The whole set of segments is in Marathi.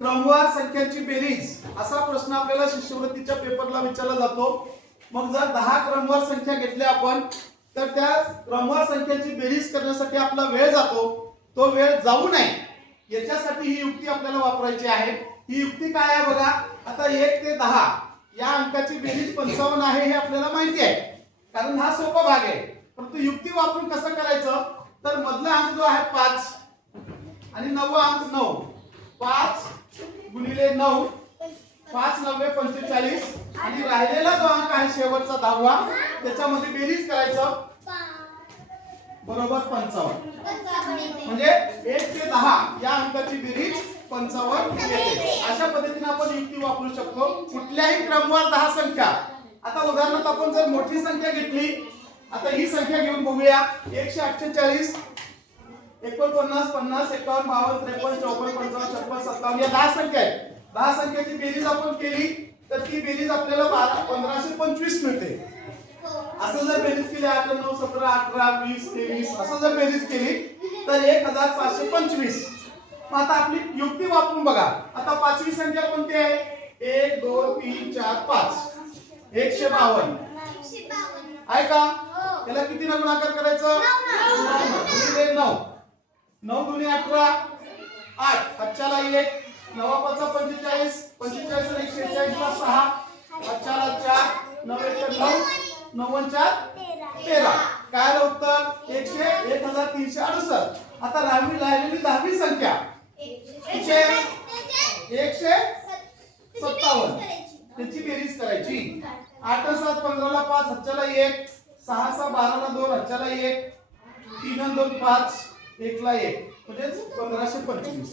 क्रमवार संख्यांची बेरीज असा प्रश्न आपल्याला शिष्यवृत्तीच्या पेपरला विचारला जातो। मग जर 10 क्रमवार संख्या घेतल्या आपण तर त्या क्रमवार संख्यांची बेरीज करण्यासाठी आपला वेळ जातो, तो वेळ जाऊ नये याच्यासाठी ही युक्ती आपल्याला वापरायची आहे। ही युक्ती काय आहे बघा, आता 1 ते 10 या अंकाची बेरीज 55 आहे हे आपल्याला माहिती आहे, कारण हा सोपा भाग आहे। परंतु युक्ती वापरून कसं करायचं, तर मधला अंक जो आहे 5 आणि 9वा अंक 9, 5 गुणिले 9, 5 9 45 आणि राहिलेला जो अंक आहे शेवटचा 10वा त्याच्यामध्ये बेरीज करायचं, बरोबर 55। म्हणजे 1 ते 10 या अंकाची बेरीज 55 येते। अशा पद्धतीने आपण युक्ती वापरू शकतो कुठल्याही क्रमवार 10 संख्या। आता उदाहरणार्थ आपण जर मोठी संख्या घेतली, आता ही संख्या घेऊन बघूया, 148 49 50 51 52 53 54 55 56 57 या 10 संख्या आहेत। 10 संख्याची बेरीज आपण केली तर ती बेरीज आपल्याला 1525 मिळते। असं जर बेरीज केली 8 9 17 18 20 23 असं जर बेरीज केली तर 1525। आता आपली युक्ती वापरून बघा, आता पाचवी संख्या कोणती आहे, 1 2 3 4 5 152 आहे का? याला किती ने गुणाकार करायचं, 9 9 गुणिले 18 8 हातच्याला 1 9 5 45 45 आणि 146 ला 6 हातच्याला 4 9 1 9 9 4 13 काय आलं उत्तर 1368। आता राहिलेली 10वी संख्या 157 त्याची बेरीज करायची। 8 7 15 ला 5 हातच्याला 1 6 6 12 ला 2 हातच्याला 1 3 2 5 1 ला 1 म्हणजे 1525।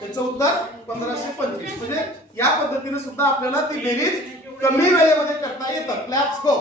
त्याचं उत्तर 1525। म्हणजे या पद्धतीने सुद्धा आपल्याला ती बेरीज कमी वेळेमध्ये करता येतं। क्लॅप्स गो।